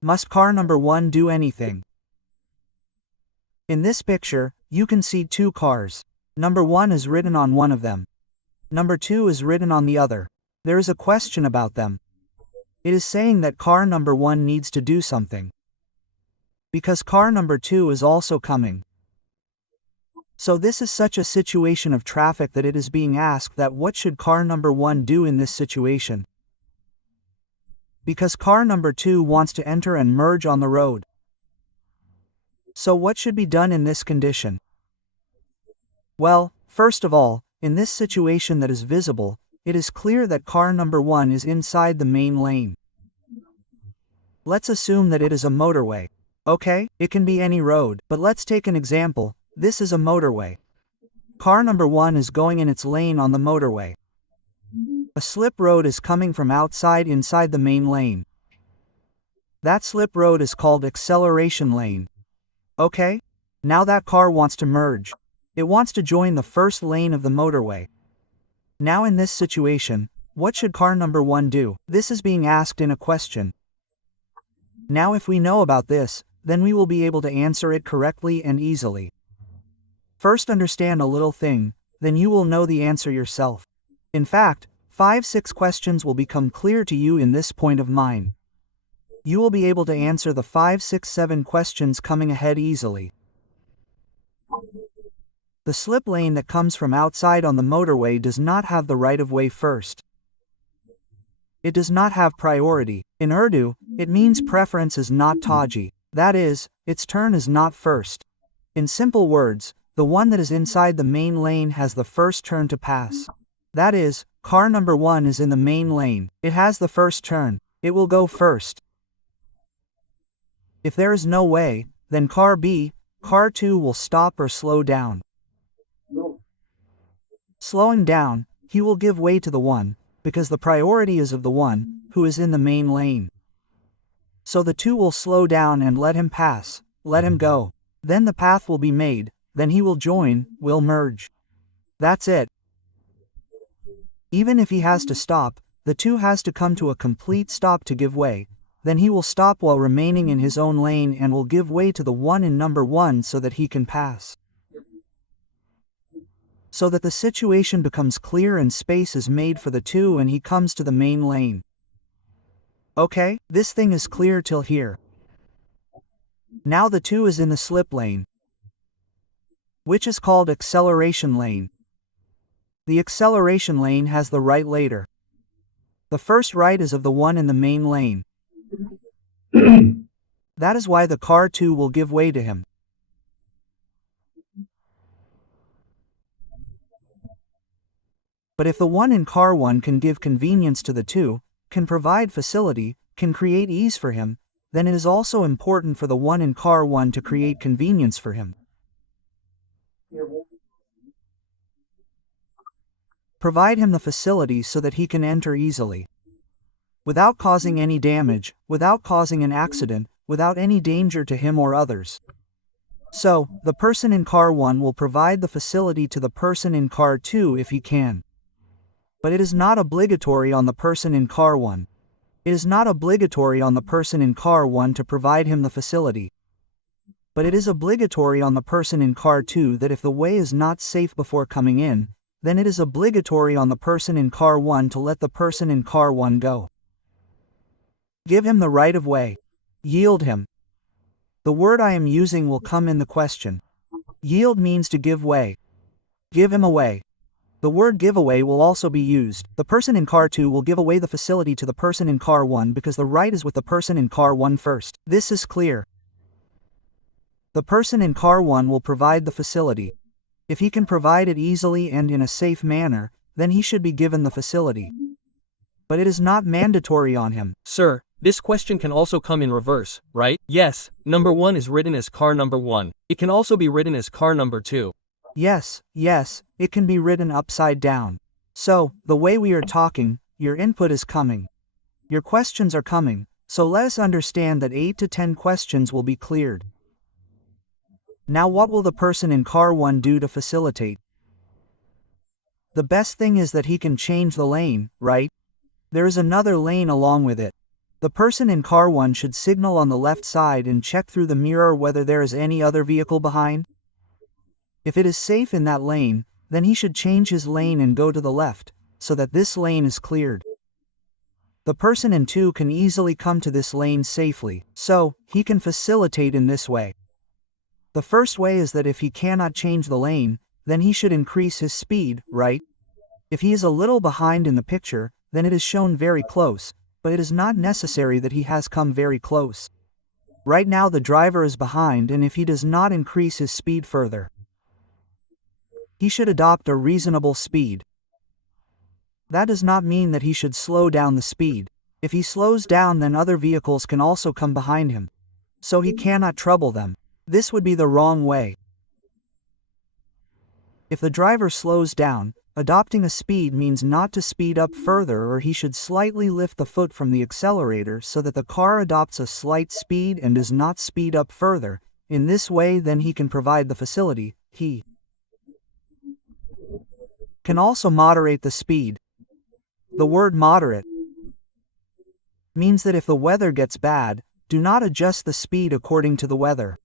Must car number 1 do anything? In this picture, you can see two cars. Number 1 is written on one of them. Number 2 is written on the other. There is a question about them. It is saying that car number 1 needs to do something, because car number 2 is also coming. So this is such a situation of traffic that it is being asked that what should car number 1 do in this situation? Because car number 2 wants to enter and merge on the road. So what should be done in this condition? Well, first of all, in this situation that is visible, it is clear that car number 1 is inside the main lane. Let's assume that it is a motorway. Okay, it can be any road, but let's take an example. This is a motorway. Car number 1 is going in its lane on the motorway. A slip road is coming from outside inside the main lane. That slip road is called acceleration lane. Okay? Now that car wants to merge. It wants to join the first lane of the motorway. Now in this situation, what should car number 1 do? This is being asked in a question. Now if we know about this, then we will be able to answer it correctly and easily. First understand a little thing, then you will know the answer yourself. In fact, 5-6 questions will become clear to you in this point of mind. You will be able to answer the 5-6-7 questions coming ahead easily. The slip lane that comes from outside on the motorway does not have the right-of-way first. It does not have priority. In Urdu, it means preference is not taji. That is, its turn is not first. In simple words, the one that is inside the main lane has the first turn to pass. That is, car number 1 is in the main lane. It has the first turn. It will go first. If there is no way, then car 2 will stop or slow down. Slowing down, he will give way to the one, because the priority is of the one who is in the main lane. So the 2 will slow down and let him pass, let him go. Then the path will be made, then he will join, will merge. That's it. Even if he has to stop, the 2 has to come to a complete stop to give way. Then he will stop while remaining in his own lane and will give way to the one in number 1 so that he can pass. So that the situation becomes clear and space is made for the 2 and he comes to the main lane. Okay, this thing is clear till here. Now the 2 is in the slip lane, which is called acceleration lane. The acceleration lane has the right later. The first right is of the one in the main lane. That is why the car 2 will give way to him. But if the one in car 1 can give convenience to the 2, can provide facility, can create ease for him, then it is also important for the one in car 1 to create convenience for him. Provide him the facility so that he can enter easily, without causing any damage, without causing an accident, without any danger to him or others. So, the person in car 1 will provide the facility to the person in car 2 if he can. But it is not obligatory on the person in car 1. It is not obligatory on the person in car 1 to provide him the facility. But it is obligatory on the person in car 2 that if the way is not safe before coming in, then it is obligatory on the person in car 1 to let the person in car 1 go. Give him the right of way. Yield him. The word I am using will come in the question. Yield means to give way. Give him away. The word give away will also be used. The person in car 2 will give away the facility to the person in car 1 because the right is with the person in car 1 first. This is clear. The person in car 1 will provide the facility. If he can provide it easily and in a safe manner, then he should be given the facility. But it is not mandatory on him. Sir, this question can also come in reverse, right? Yes, number 1 is written as car number 1. It can also be written as car number 2. Yes, it can be written upside down. So, the way we are talking, your input is coming. Your questions are coming, so let us understand that 8 to 10 questions will be cleared. Now what will the person in car 1 do to facilitate? The best thing is that he can change the lane, right? There is another lane along with it. The person in car 1 should signal on the left side and check through the mirror whether there is any other vehicle behind. If it is safe in that lane, then he should change his lane and go to the left, so that this lane is cleared. The person in 2 can easily come to this lane safely, so he can facilitate in this way. The first way is that if he cannot change the lane, then he should increase his speed, right? If he is a little behind in the picture, then it is shown very close, but it is not necessary that he has come very close. Right now the driver is behind, and if he does not increase his speed further, he should adopt a reasonable speed. That does not mean that he should slow down the speed. If he slows down, then other vehicles can also come behind him, so he cannot trouble them. This would be the wrong way. If the driver slows down, adopting a speed means not to speed up further, or he should slightly lift the foot from the accelerator so that the car adopts a slight speed and does not speed up further. In this way, then he can provide the facility. He can also moderate the speed. The word moderate means that if the weather gets bad, do not adjust the speed according to the weather.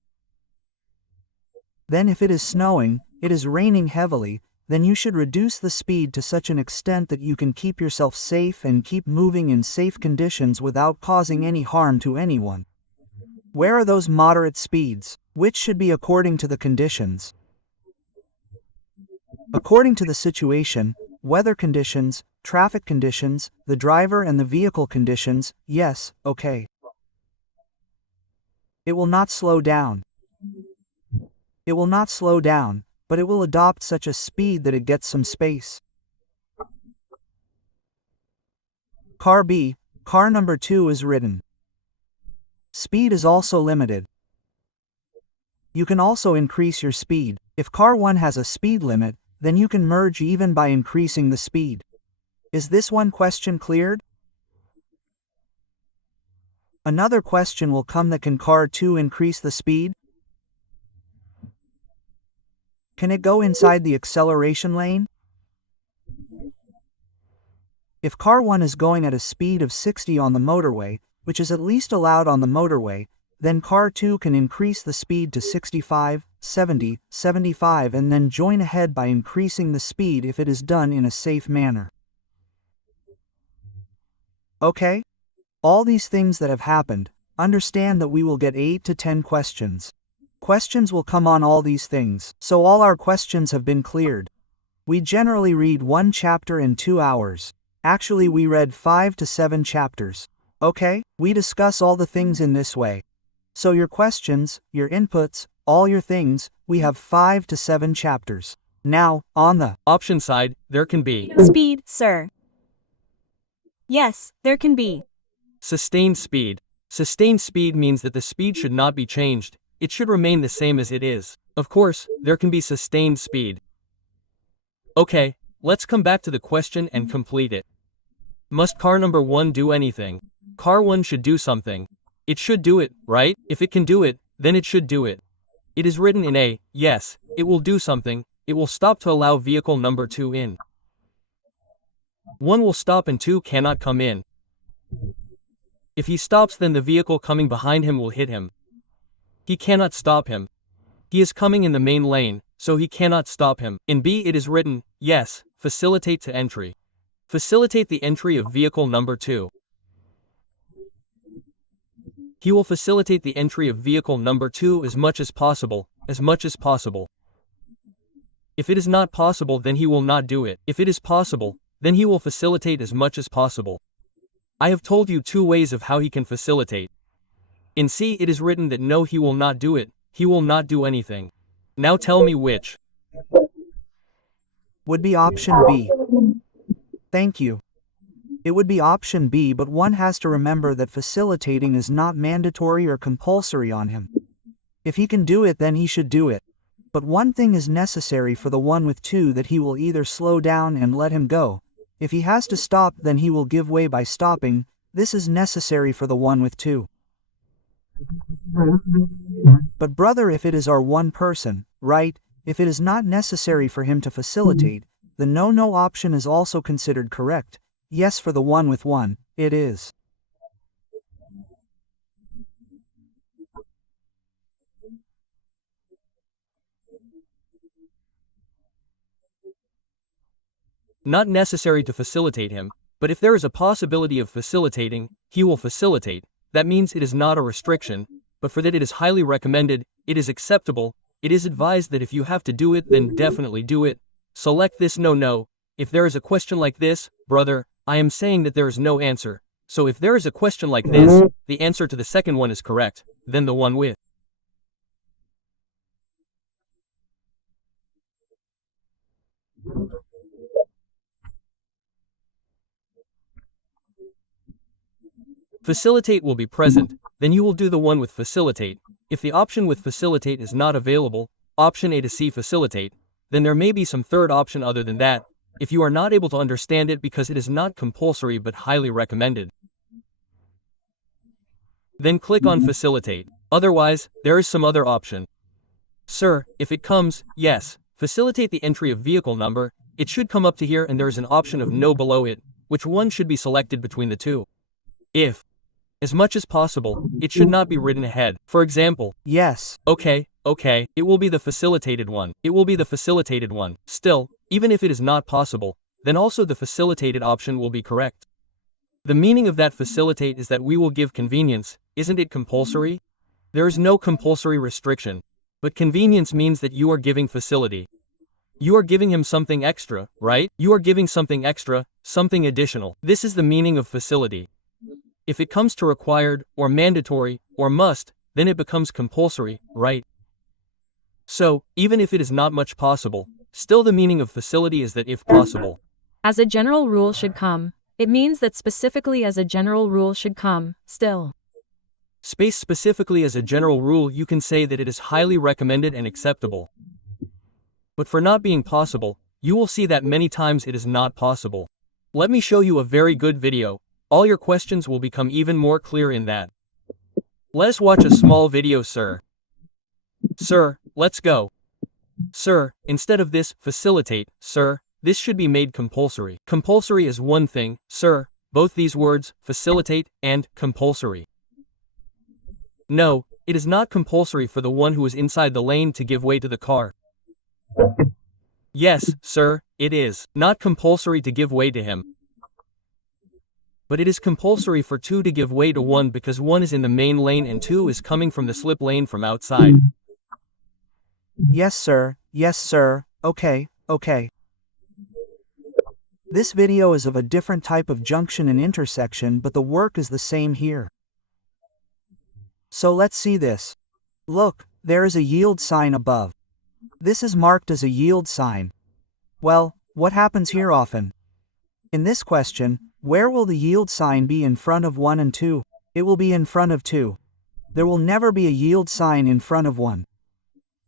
Then if it is snowing, it is raining heavily, then you should reduce the speed to such an extent that you can keep yourself safe and keep moving in safe conditions without causing any harm to anyone. Where are those moderate speeds? Which should be according to the conditions? According to the situation, weather conditions, traffic conditions, the driver and the vehicle conditions. Yes, okay. It will not slow down. It will not slow down, but it will adopt such a speed that it gets some space. Car B, car number 2 is written. Speed is also limited. You can also increase your speed. If car 1 has a speed limit, then you can merge even by increasing the speed. Is this one question cleared? Another question will come that can car 2 increase the speed? Can it go inside the acceleration lane? If car 1 is going at a speed of 60 on the motorway, which is at least allowed on the motorway, then car 2 can increase the speed to 65, 70, 75 and then join ahead by increasing the speed if it is done in a safe manner. Okay? All these things that have happened, understand that we will get 8 to 10 questions. Questions will come on all these things, so all our questions have been cleared. We generally read 1 chapter in 2 hours. Actually, we read 5 to 7 chapters. Okay? We discuss all the things in this way. So your questions, your inputs, all your things, we have 5 to 7 chapters. Now, on the option side, there can be speed, sir. Yes, there can be sustained speed. Sustained speed means that the speed should not be changed. It should remain the same as it is. Of course, there can be sustained speed. Okay, let's come back to the question and complete it. Must car number 1 do anything? Car 1 should do something. It should do it, right? If it can do it, then it should do it. It is written in A, yes, it will do something. It will stop to allow vehicle number 2 in. 1 will stop and 2 cannot come in. If he stops, then the vehicle coming behind him will hit him. He cannot stop him. He is coming in the main lane, so he cannot stop him. In B it is written, yes, facilitate to entry. Facilitate the entry of vehicle number 2. He will facilitate the entry of vehicle number 2 as much as possible, as much as possible. If it is not possible, then he will not do it. If it is possible, then he will facilitate as much as possible. I have told you 2 ways of how he can facilitate. In C it is written that no, he will not do it, he will not do anything. Now tell me which. Would be option B. Thank you. It would be option B, but one has to remember that facilitating is not mandatory or compulsory on him. If he can do it, then he should do it. But one thing is necessary for the one with 2, that he will either slow down and let him go. If he has to stop, then he will give way by stopping. This is necessary for the one with 2. But brother, if it is our one person, right, if it is not necessary for him to facilitate, the no option is also considered correct. Yes, for the one with 1, it is. Not necessary to facilitate him, but if there is a possibility of facilitating, he will facilitate. That means it is not a restriction, but for that it is highly recommended, it is acceptable, it is advised that if you have to do it then definitely do it. Select this no. If there is a question like this, brother, I am saying that there is no answer. So if there is a question like this, the answer to the second one is correct, then the one with facilitate will be present, then you will do the one with facilitate. If the option with facilitate is not available, option A to C facilitate, then there may be some third option other than that, if you are not able to understand it because it is not compulsory but highly recommended. Then click on facilitate. Otherwise, there is some other option. Sir, if it comes, yes, facilitate the entry of vehicle number, it should come up to here and there is an option of no below it, which one should be selected between the two. If, as much as possible, it should not be written ahead. For example, Yes. okay, it will be the facilitated one. It will be the facilitated one. Still, even if it is not possible, then also the facilitated option will be correct. The meaning of that facilitate is that we will give convenience, isn't it compulsory? There is no compulsory restriction, but convenience means that you are giving facility. You are giving him something extra, right? You are giving something extra, something additional. This is the meaning of facility. If it comes to required, or mandatory, or must, then it becomes compulsory, right? So, even if it is not much possible, still the meaning of facility is that if possible. As a general rule should come. It means that specifically as a general rule should come, still. Space specifically as a general rule you can say that it is highly recommended and acceptable. But for not being possible, you will see that many times it is not possible. Let me show you a very good video. All your questions will become even more clear in that. Let's watch a small video, sir. Sir, let's go. Sir, instead of this, facilitate, sir, this should be made compulsory. Compulsory is one thing, sir, both these words, facilitate, and compulsory. No, it is not compulsory for the one who is inside the lane to give way to the car. Yes, sir, it is. Not compulsory to give way to him. But it is compulsory for two to give way to one because one is in the main lane and two is coming from the slip lane from outside. Yes, sir. Yes, sir. Okay. This video is of a different type of junction and intersection, but the work is the same here. So let's see this. Look, there is a yield sign above. This is marked as a yield sign. Well, what happens here often? In this question, where will the yield sign be in front of 1 and 2? It will be in front of 2. There will never be a yield sign in front of 1.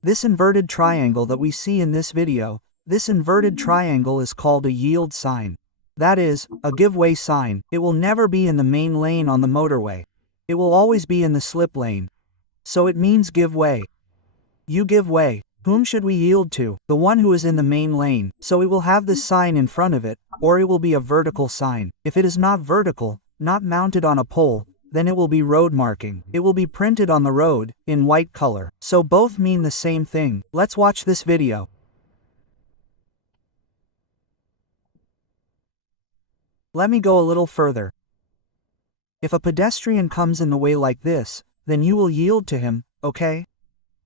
This inverted triangle that we see in this video, this inverted triangle is called a yield sign. That is, a give way sign. It will never be in the main lane on the motorway. It will always be in the slip lane. So it means give way. You give way. Whom should we yield to? The one who is in the main lane. So it will have this sign in front of it, or it will be a vertical sign. If it is not vertical, not mounted on a pole, then it will be road marking. It will be printed on the road, in white color. So both mean the same thing. Let's watch this video. Let me go a little further. If a pedestrian comes in the way like this, then you will yield to him, okay?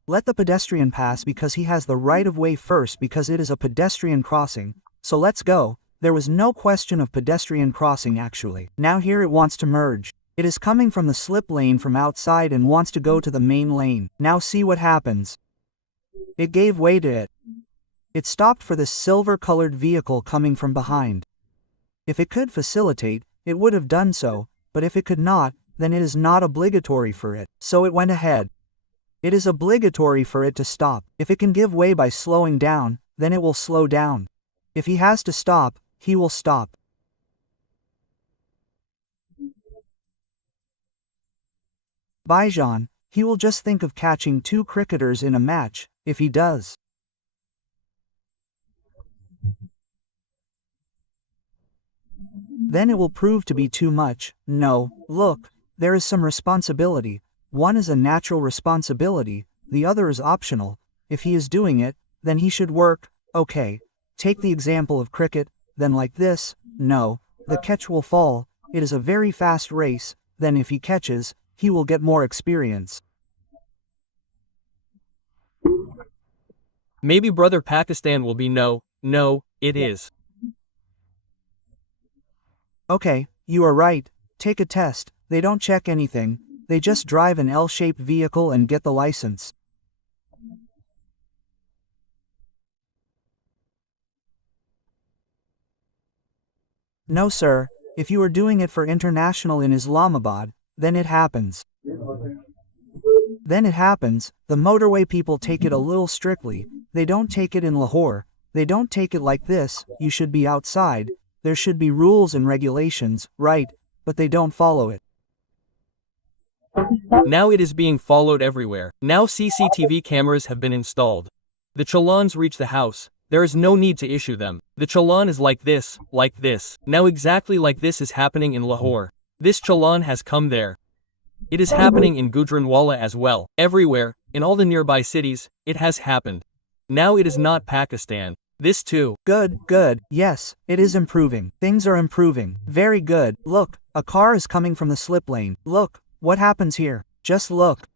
Let the pedestrian pass because he has the right of way first because it is a pedestrian crossing. So let's go. There was no question of pedestrian crossing actually. Now here it wants to merge. It is coming from the slip lane from outside and wants to go to the main lane. Now see what happens. It gave way to it. It stopped for this silver-colored vehicle coming from behind. If it could facilitate, it would have done so, but if it could not, then it is not obligatory for it. So it went ahead. It is obligatory for it to stop. If it can give way by slowing down, then it will slow down. If he has to stop, he will stop. Bijan, he will just think of catching 2 cricketers in a match, if he does. Then it will prove to be too much. No, look, there is some responsibility. One is a natural responsibility, the other is optional. If he is doing it, then he should work. Okay, take the example of cricket. then like this. No, the catch will fall. It is a very fast race. Then if he catches, he will get more experience. Maybe Brother Pakistan will be no, it is. Okay, you are right. Take a test. They don't check anything. They just drive an L-shaped vehicle and get the license. No sir, if you are doing it for international in Islamabad, then it happens. Then it happens, the motorway people take it a little strictly. They don't take it in Lahore. They don't take it like this, you should be outside. There should be rules and regulations, right, but they don't follow it. Now it is being followed everywhere. Now CCTV cameras have been installed. The challans reach the house. There is no need to issue them. The challan is like this. Now exactly like this is happening in Lahore. This challan has come there. It is happening in Gujranwala as well. Everywhere, in all the nearby cities, it has happened. Now it is not Pakistan. This too. Good. Yes, it is improving. Things are improving. Very good. Look, a car is coming from the slip lane. Look, what happens here? Just look.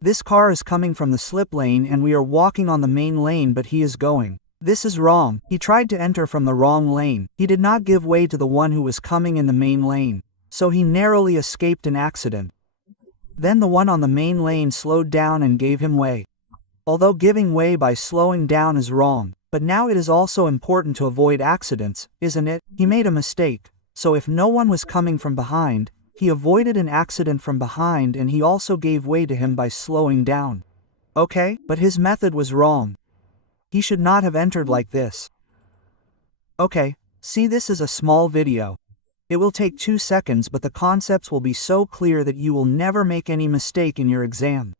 This car is coming from the slip lane and we are walking on the main lane, but he is going. This is wrong. He tried to enter from the wrong lane. He did not give way to the one who was coming in the main lane. So he narrowly escaped an accident. Then the one on the main lane slowed down and gave him way. Although giving way by slowing down is wrong, but now it is also important to avoid accidents, isn't it? He made a mistake. So if no one was coming from behind, he avoided an accident from behind and he also gave way to him by slowing down. Okay, but his method was wrong. He should not have entered like this. Okay, see, this is a small video. It will take 2 seconds, but the concepts will be so clear that you will never make any mistake in your exam.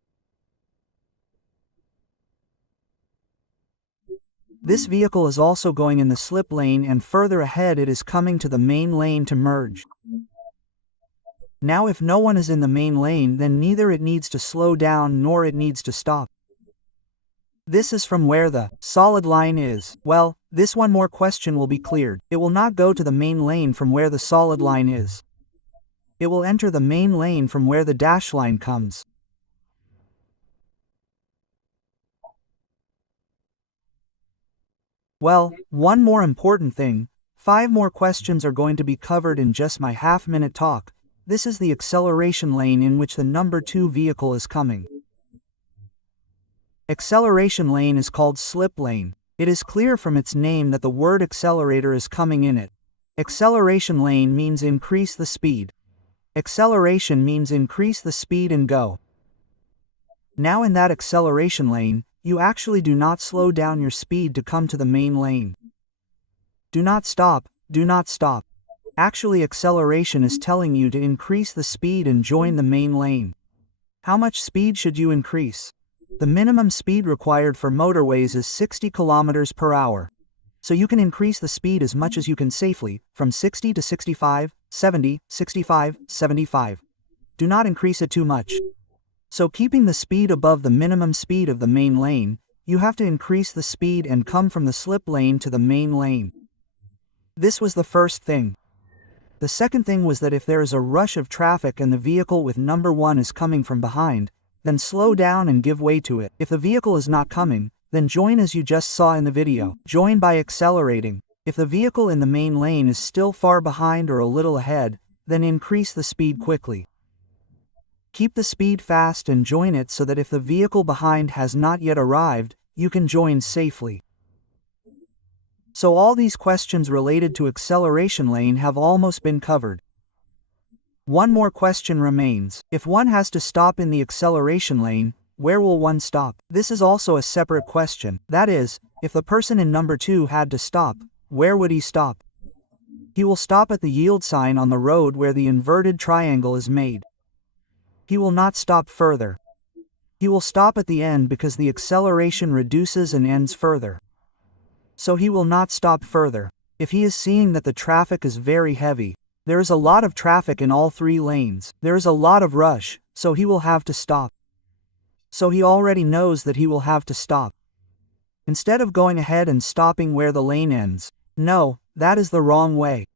This vehicle is also going in the slip lane and further ahead it is coming to the main lane to merge. Now if no one is in the main lane, then neither it needs to slow down nor it needs to stop. This is from where the solid line is. Well, this one more question will be cleared. It will not go to the main lane from where the solid line is. It will enter the main lane from where the dash line comes. Well, one more important thing. 5 more questions are going to be covered in just my half-minute talk. This is the acceleration lane in which the number 2 vehicle is coming. Acceleration lane is called slip lane. It is clear from its name that the word accelerator is coming in it. Acceleration lane means increase the speed. Acceleration means increase the speed and go. Now in that acceleration lane, you actually do not slow down your speed to come to the main lane. Do not stop. Actually, acceleration is telling you to increase the speed and join the main lane. How much speed should you increase? The minimum speed required for motorways is 60 kilometers per hour. So you can increase the speed as much as you can safely, from 60 to 65, 70, 65, 75. Do not increase it too much. So keeping the speed above the minimum speed of the main lane, you have to increase the speed and come from the slip lane to the main lane. This was the first thing. The second thing was that if there is a rush of traffic and the vehicle with number 1 is coming from behind, then slow down and give way to it. If the vehicle is not coming, then join as you just saw in the video. Join by accelerating. If the vehicle in the main lane is still far behind or a little ahead, then increase the speed quickly. Keep the speed fast and join it so that if the vehicle behind has not yet arrived, you can join safely. So all these questions related to acceleration lane have almost been covered. One more question remains. If one has to stop in the acceleration lane, where will one stop? This is also a separate question. That is, if the person in number 2 had to stop, where would he stop? He will stop at the yield sign on the road where the inverted triangle is made. He will not stop further. He will stop at the end because the acceleration reduces and ends further. So he will not stop further. If he is seeing that the traffic is very heavy, there is a lot of traffic in all 3 lanes, there is a lot of rush, so he will have to stop. So he already knows that he will have to stop. Instead of going ahead and stopping where the lane ends, No, that is the wrong way.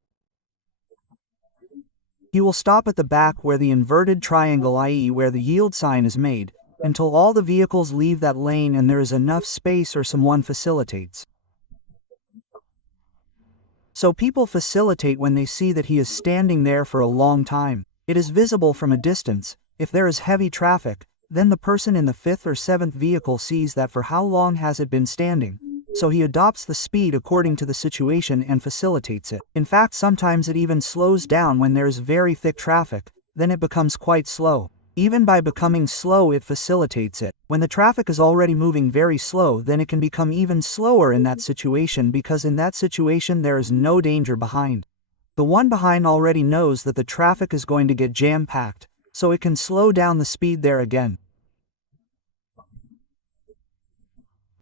He will stop at the back where the inverted triangle, i.e. where the yield sign is made, until all the vehicles leave that lane and there is enough space or someone facilitates. So people facilitate when they see that he is standing there for a long time. It is visible from a distance. If there is heavy traffic, then the person in the 5th or 7th vehicle sees that for how long has it been standing. So he adopts the speed according to the situation and facilitates it. In fact, sometimes it even slows down when there is very thick traffic, then it becomes quite slow. Even by becoming slow, it facilitates it. When the traffic is already moving very slow, then it can become even slower in that situation, because in that situation there is no danger behind. The one behind already knows that the traffic is going to get jam-packed, so it can slow down the speed there again.